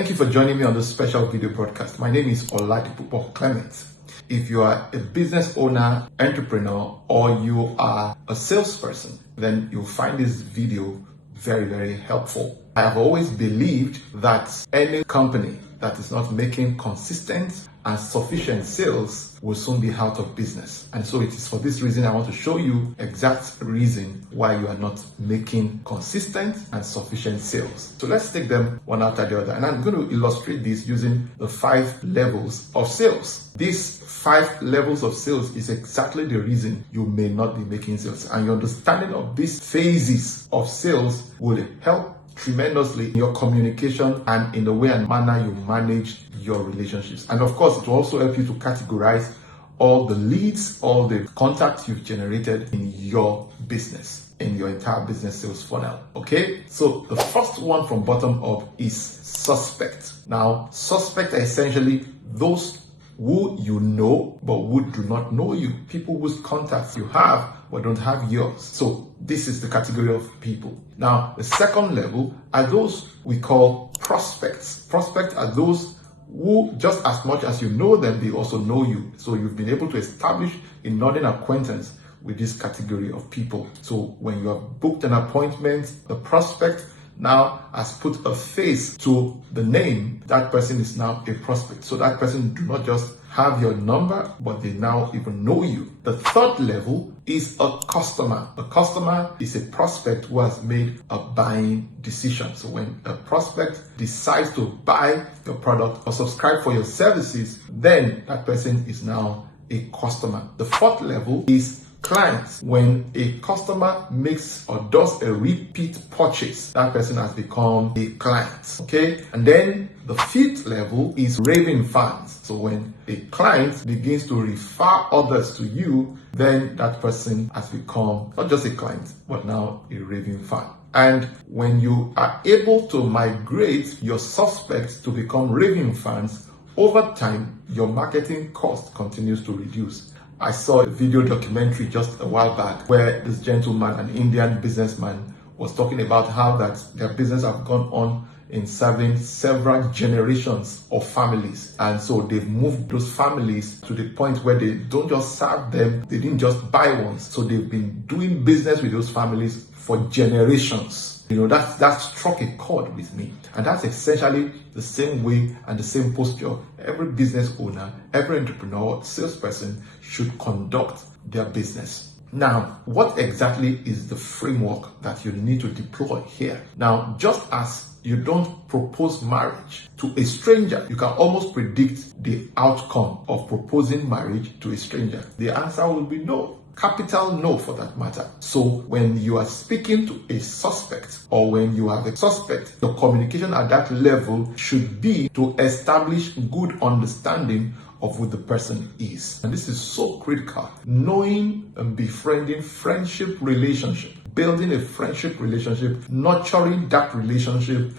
Thank you for joining me on this special video broadcast. My name is OLADIPUPO CLEMENT. If you are a business owner, entrepreneur, or you are a salesperson, then you'll find this video very, very helpful. I have always believed that any company that is not making consistent and sufficient sales will soon be out of business. And so it is for this reason I want to show you exact reason why you are not making consistent and sufficient sales. So let's take them one after the other. And I'm going to illustrate this using the 5 levels of sales. These 5 levels of sales is exactly the reason you may not be making sales. And your understanding of these phases of sales will help tremendously in your communication and in the way and manner you manage your relationships. And of course, it will also help you to categorize all the leads, all the contacts you've generated in your business, in your entire business sales funnel. Okay, so the first one from bottom up is suspect. Now, suspect are essentially those who you know but who do not know you, people whose contacts you have but don't have yours. So this is the category of people. Now, the second level are those we call prospects. Prospects are those who, just as much as you know them, they also know you. So you've been able to establish a nodding acquaintance with this category of people. So when you have booked an appointment, the prospect now has put a face to the name. That person is now a prospect. So that person do not just have your number, but they now even know you. The third level is a customer. A customer is a prospect who has made a buying decision. So when a prospect decides to buy your product or subscribe for your services, then that person is now a customer. The fourth level is clients. When a customer makes or does a repeat purchase, that person has become a client. Okay, and then the fifth level is raving fans. So when a client begins to refer others to you, then that person has become not just a client, but now a raving fan. And when you are able to migrate your suspects to become raving fans, over time, your marketing cost continues to reduce. I saw a video documentary just a while back where this gentleman, an Indian businessman, was talking about how that their business have gone on in serving several generations of families. And so they've moved those families to the point where they don't just serve them, they didn't just buy ones. So they've been doing business with those families for generations. You know, that struck a chord with me. And that's essentially the same way and the same posture every business owner, every entrepreneur, salesperson should conduct their business. Now, what exactly is the framework that you need to deploy here? Now, just as you don't propose marriage to a stranger, you can almost predict the outcome of proposing marriage to a stranger. The answer will be no. Capital no, for that matter. So when you are speaking to a suspect or when you have a suspect, your communication at that level should be to establish good understanding of who the person is. And this is so critical. Knowing and befriending friendship relationship, building a friendship relationship, nurturing that relationship,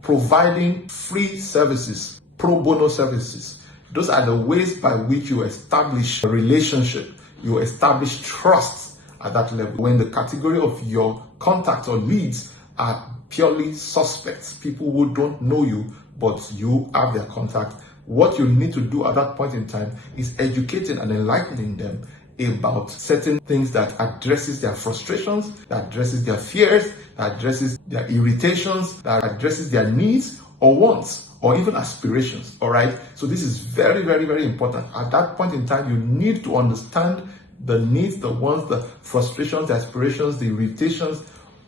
providing free services, pro bono services. Those are the ways by which you establish a relationship. You establish trust at that level. When the category of your contacts or leads are purely suspects, people who don't know you, but you have their contact, what you need to do at that point in time is educating and enlightening them about certain things that addresses their frustrations, that addresses their fears, that addresses their irritations, that addresses their needs or wants, or even aspirations. All right. So this is very, very, very important. At that point in time, you need to understand the needs, the wants, the frustrations, the aspirations, the irritations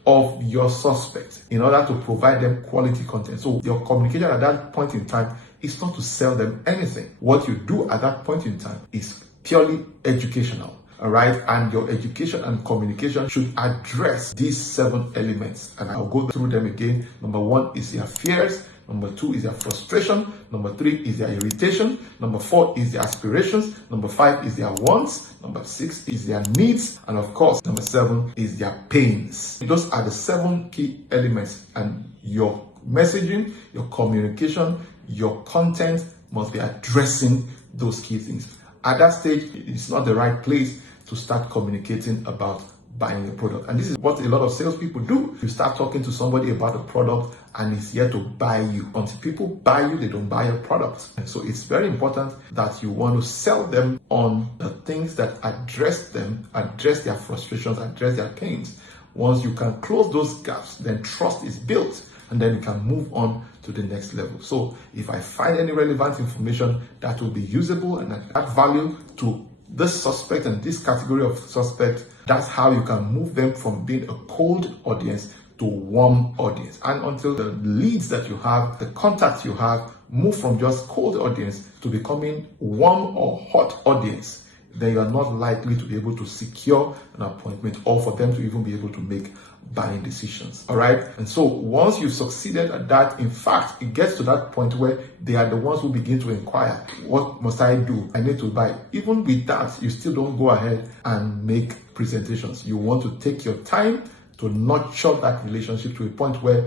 of your suspect in order to provide them quality content. So your communication at that point in time is not to sell them anything. What you do at that point in time is purely educational. All right. And your education and communication should address these 7 elements. And I'll go through them again. Number 1 is their fears. Number 2 is their frustration. Number 3 is their irritation. Number 4 is their aspirations. Number 5 is their wants. Number 6 is their needs. And of course, number 7 is their pains. Those are the 7 key elements. And your messaging, your communication, your content must be addressing those key things. At that stage, it's not the right place to start communicating about buying a product. And this is what a lot of salespeople do. You start talking to somebody about a product and is here to buy you. Until people buy you, they don't buy your product. And so it's very important that you want to sell them on the things that address them, address their frustrations, address their pains. Once you can close those gaps, then trust is built, and then you can move on to the next level. So if I find any relevant information that will be usable and add value to this suspect and this category of suspect, that's how you can move them from being a cold audience to warm audience. And until the leads that you have, the contacts you have, move from just cold audience to becoming warm or hot audience, then you are not likely to be able to secure an appointment or for them to even be able to make buying decisions. All right. And so once you've succeeded at that, in fact, it gets to that point where they are the ones who begin to inquire, what must I do? I need to buy. Even with that, you still don't go ahead and make presentations. You want to take your time to nurture that relationship to a point where,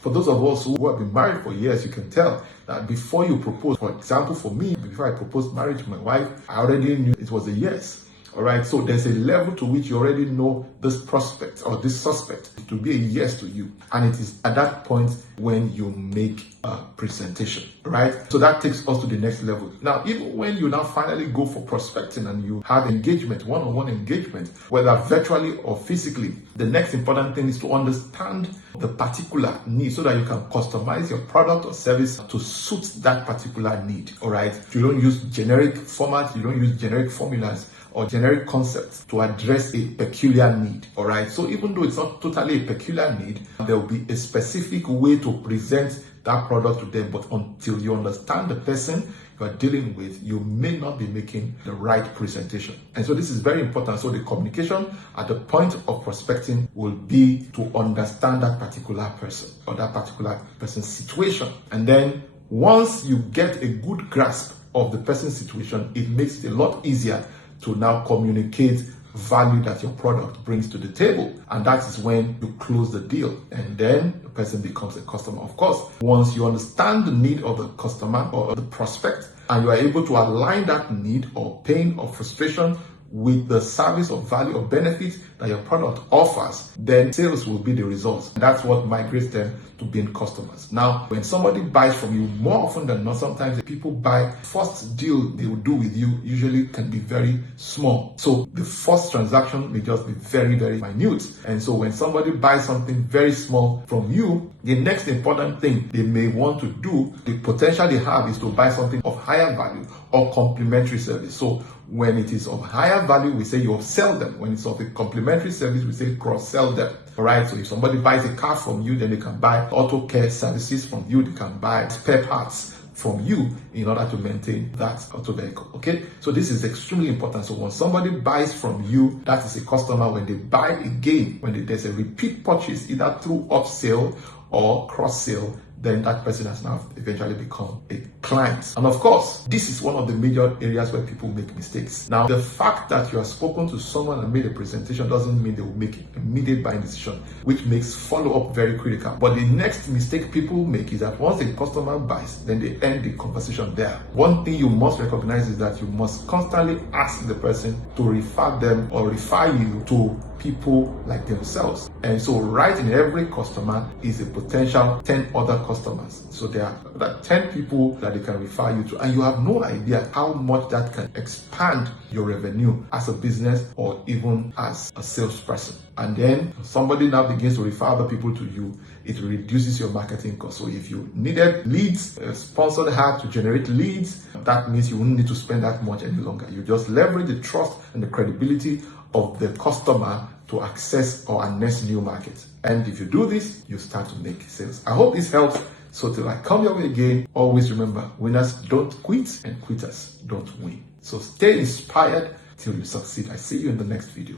for those of us who have been married for years, you can tell that before you propose, for example, for me, before I proposed marriage to my wife, I already knew it was a yes. All right, so there's a level to which you already know this prospect or this suspect to be a yes to you. And it is at that point when you make a presentation, right? So that takes us to the next level. Now, even when you now finally go for prospecting and you have engagement, one-on-one engagement, whether virtually or physically, the next important thing is to understand the particular need so that you can customize your product or service to suit that particular need, all right? You don't use generic formats, you don't use generic formulas or generic concepts to address a peculiar need, all right? So even though it's not totally a peculiar need, there will be a specific way to present that product to them, but until you understand the person you are dealing with, you may not be making the right presentation. And so this is very important. So the communication at the point of prospecting will be to understand that particular person or that particular person's situation. And then once you get a good grasp of the person's situation, it makes it a lot easier to now communicate value that your product brings to the table. And that is when you close the deal. And then the person becomes a customer. Of course, once you understand the need of the customer or the prospect, and you are able to align that need or pain or frustration with the service or value or benefit that your product offers, then sales will be the result. And that's what migrates them to being customers. Now, when somebody buys from you, more often than not, sometimes the people buy, first deal they will do with you usually can be very small. So the first transaction may just be very, very minute. And so when somebody buys something very small from you, the next important thing they may want to do, the potential they have, is to buy something of higher value or complementary service. So when it is of higher value, we say you upsell them. When it's of a complementary service, we say cross-sell them. All right, so if somebody buys a car from you, then they can buy auto care services from you. They can buy spare parts from you in order to maintain that auto vehicle. Okay, so this is extremely important. So when somebody buys from you, that is a customer. When they buy again, when there's a repeat purchase, either through upsell or cross-sell, then that person has now eventually become a client. And of course, this is one of the major areas where people make mistakes. Now, the fact that you have spoken to someone and made a presentation doesn't mean they will make an immediate buying decision, which makes follow-up very critical. But the next mistake people make is that once a customer buys, then they end the conversation there. One thing you must recognize is that you must constantly ask the person to refer them or refer you to people like themselves. And so right in every customer is a potential 10 other customers. So there are 10 people that they can refer you to, and you have no idea how much that can expand your revenue as a business or even as a salesperson. And then somebody now begins to refer other people to you, it reduces your marketing cost. So if you needed leads, a sponsored ad to generate leads, that means you won't need to spend that much any longer. You just leverage the trust and the credibility of the customer to access or harness new markets. And if you do this, you start to make sales. I hope this helps. So till I come your way again, always remember, winners don't quit and quitters don't win. So stay inspired till you succeed. I see you in the next video.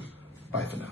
Bye for now.